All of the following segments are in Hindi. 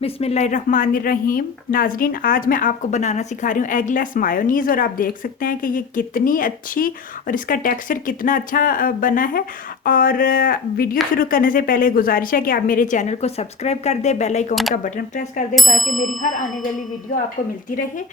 बिस्मिल्लाहिर्रहमानिर्रहीम। नाजरीन, आज मैं आपको बनाना सिखा रही हूँ एगलेस मायोनीज़। और आप देख सकते हैं कि ये कितनी अच्छी और इसका टेक्सचर कितना अच्छा बना है। और वीडियो शुरू करने से पहले गुजारिश है कि आप मेरे चैनल को सब्सक्राइब कर दें, बेल आइकॉन का बटन प्रेस कर दें ताकि मेरी हर आने वाली वीडियो आपको मिलती रहे।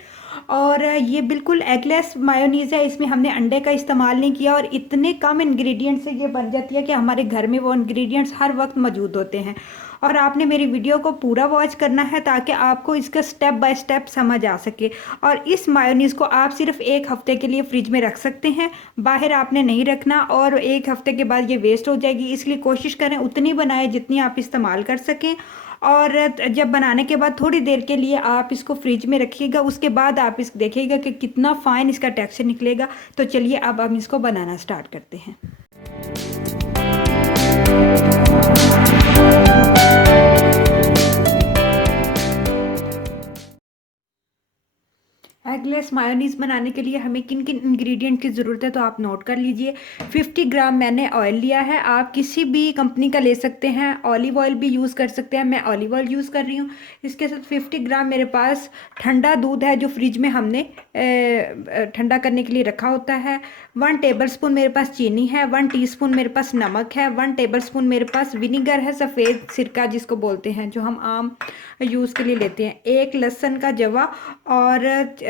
और ये बिल्कुल एगलेस मायोनीज़ है, इसमें हमने अंडे का इस्तेमाल नहीं किया और इतने कम इंग्रेडिएंट से ये बन जाती है कि हमारे घर में वो इंग्रेडिएंट्स हर वक्त मौजूद होते हैं। और आपने मेरी वीडियो को पूरा वॉच करना है ताकि आपको इसका स्टेप बाय स्टेप समझ आ सके। और इस मायोनीज़ को आप सिर्फ एक हफ्ते के लिए फ्रिज में रख सकते हैं, बाहर आपने नहीं रखना और एक हफ्ते के बाद ये वेस्ट हो जाएगी। इसलिए कोशिश करें उतनी बनाएं जितनी आप इस्तेमाल कर सकें। और जब बनाने के बाद थोड़ी देर के लिए आप इसको फ्रिज में रखिएगा, उसके बाद आप इस देखिएगा कि कितना फाइन इसका टेक्सचर निकलेगा। तो चलिए अब हम इसको बनाना स्टार्ट करते हैं। एगलेस मायोनीज़ बनाने के लिए हमें किन किन इंग्रेडिएंट की ज़रूरत है तो आप नोट कर लीजिए। 50 ग्राम मैंने ऑयल लिया है, आप किसी भी कंपनी का ले सकते हैं, ऑलिव ऑयल भी यूज़ कर सकते हैं, मैं ऑलिव ऑयल यूज़ कर रही हूँ। इसके साथ 50 ग्राम मेरे पास ठंडा दूध है जो फ्रिज में हमने ठंडा करने के लिए रखा होता है। 1 टेबल स्पून मेरे पास चीनी है, 1 टीस्पून मेरे पास नमक है, 1 टेबल स्पून मेरे पास विनीगर है, सफ़ेद सिरका जिसको बोलते हैं, जो हम आम यूज़ के लिए लेते हैं, 1 लहसुन का जवा। और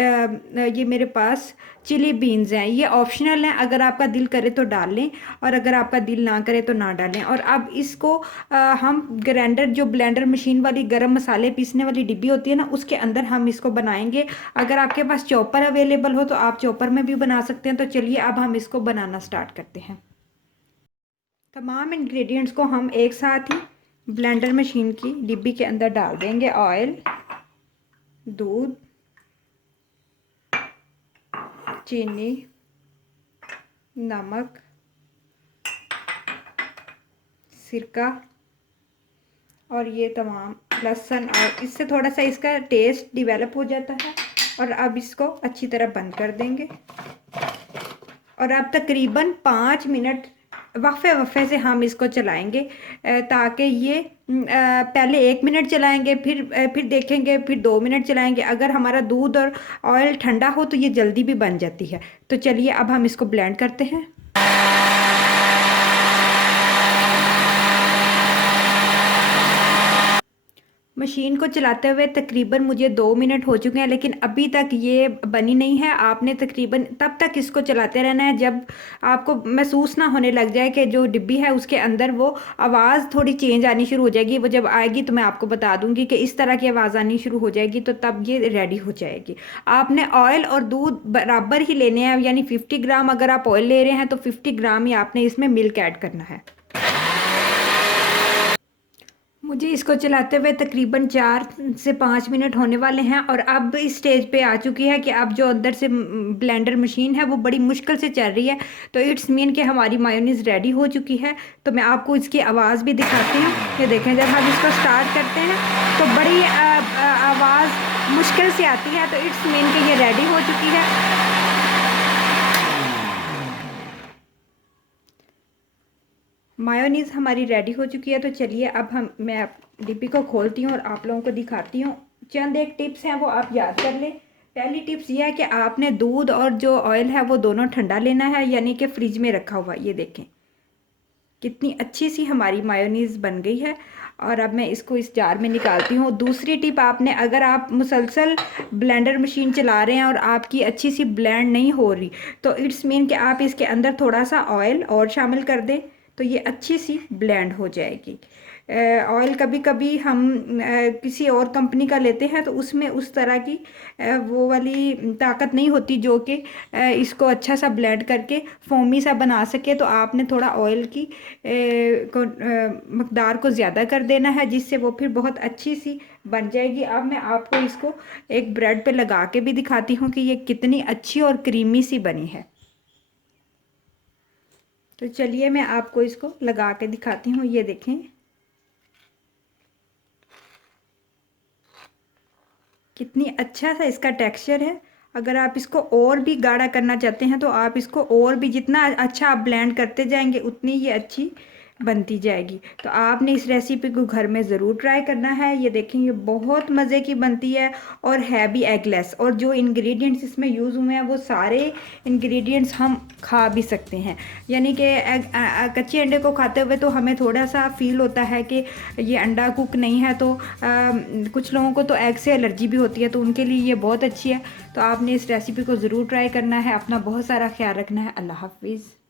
ये मेरे पास चिली बीन्स हैं, ये ऑप्शनल हैं, अगर आपका दिल करे तो डाल लें और अगर आपका दिल ना करे तो ना डालें। और अब इसको हम ग्राइंडर, जो ब्लेंडर मशीन वाली गरम मसाले पीसने वाली डिब्बी होती है ना, उसके अंदर हम इसको बनाएंगे। अगर आपके पास चॉपर अवेलेबल हो तो आप चॉपर में भी बना सकते हैं। तो चलिए अब हम इसको बनाना स्टार्ट करते हैं। तमाम इंग्रेडिएंट्स को हम एक साथ ही ब्लेंडर मशीन की डिब्बी के अंदर डाल देंगे। ऑयल, दूध, चीनी, नमक, सिरका और ये तमाम लहसुन, और इससे थोड़ा सा इसका टेस्ट डेवलप हो जाता है। और अब इसको अच्छी तरह बंद कर देंगे और अब तकरीबन 5 मिनट वक्फे वक्फे से हम इसको चलाएंगे, ताकि ये पहले 1 मिनट चलाएंगे, फिर देखेंगे, फिर 2 मिनट चलाएंगे। अगर हमारा दूध और ऑयल ठंडा हो तो ये जल्दी भी बन जाती है। तो चलिए अब हम इसको ब्लेंड करते हैं। मशीन को चलाते हुए तकरीबन मुझे 2 मिनट हो चुके हैं, लेकिन अभी तक ये बनी नहीं है। आपने तकरीबन तब तक इसको चलाते रहना है जब आपको महसूस ना होने लग जाए कि जो डिब्बी है उसके अंदर वो आवाज़ थोड़ी चेंज आनी शुरू हो जाएगी। वो जब आएगी तो मैं आपको बता दूंगी कि इस तरह की आवाज़ आनी शुरू हो जाएगी, तो तब ये रेडी हो जाएगी। आपने ऑयल और दूध बराबर ही लेने हैं, यानी 50 ग्राम अगर आप ऑयल ले रहे हैं तो 50 ग्राम ही आपने इसमें मिल्क ऐड करना है। मुझे इसको चलाते हुए तकरीबन 4 से 5 मिनट होने वाले हैं और अब इस स्टेज पे आ चुकी है कि अब जो अंदर से ब्लेंडर मशीन है वो बड़ी मुश्किल से चल रही है। तो इट्स मीन कि हमारी मायोनीज़ रेडी हो चुकी है। तो मैं आपको इसकी आवाज़ भी दिखाती हूँ। ये देखें, जब हम इसको स्टार्ट करते हैं तो बड़ी आवाज़ मुश्किल से आती है, तो इट्स मीन कि ये रेडी हो चुकी है। मायोनीज़ हमारी रेडी हो चुकी है। तो चलिए अब मैं डिब्बी को खोलती हूँ और आप लोगों को दिखाती हूँ। चंद एक टिप्स हैं वो आप याद कर लें। पहली टिप्स ये है कि आपने दूध और जो ऑयल है वो दोनों ठंडा लेना है, यानी कि फ्रिज में रखा हुआ। ये देखें कितनी अच्छी सी हमारी मायोनीज़ बन गई है। और अब मैं इसको इस जार में निकालती हूँ। दूसरी टिप, आपने अगर आप मुसलसल ब्लेंडर मशीन चला रहे हैं और आपकी अच्छी सी ब्लेंड नहीं हो रही तो इट्स मीन कि आप इसके अंदर थोड़ा सा ऑयल और शामिल कर दें तो ये अच्छी सी ब्लेंड हो जाएगी। ऑयल कभी कभी हम किसी और कंपनी का लेते हैं तो उसमें उस तरह की वो वाली ताकत नहीं होती जो कि इसको अच्छा सा ब्लेंड करके फोमी सा बना सके। तो आपने थोड़ा ऑयल की मकदार को ज़्यादा कर देना है, जिससे वो फिर बहुत अच्छी सी बन जाएगी। अब मैं आपको इसको एक ब्रेड पे लगा के भी दिखाती हूँ कि ये कितनी अच्छी और क्रीमी सी बनी है। तो चलिए मैं आपको इसको लगा के दिखाती हूँ। ये देखें कितनी अच्छा सा इसका टेक्सचर है। अगर आप इसको और भी गाढ़ा करना चाहते हैं तो आप इसको और भी जितना अच्छा आप ब्लेंड करते जाएंगे उतनी ये अच्छी बनती जाएगी। तो आपने इस रेसिपी को घर में ज़रूर ट्राई करना है। ये देखें, ये बहुत मज़े की बनती है और है भी एगलेस, और जो इंग्रेडिएंट्स इसमें यूज़ हुए हैं वो सारे इंग्रेडिएंट्स हम खा भी सकते हैं। यानी कि कच्चे अंडे को खाते हुए तो हमें थोड़ा सा फील होता है कि ये अंडा कुक नहीं है, तो कुछ लोगों को तो एग से एलर्जी भी होती है, तो उनके लिए ये बहुत अच्छी है। तो आपने इस रेसिपी को ज़रूर ट्राई करना है। अपना बहुत सारा ख्याल रखना है। अल्लाह हाफिज़।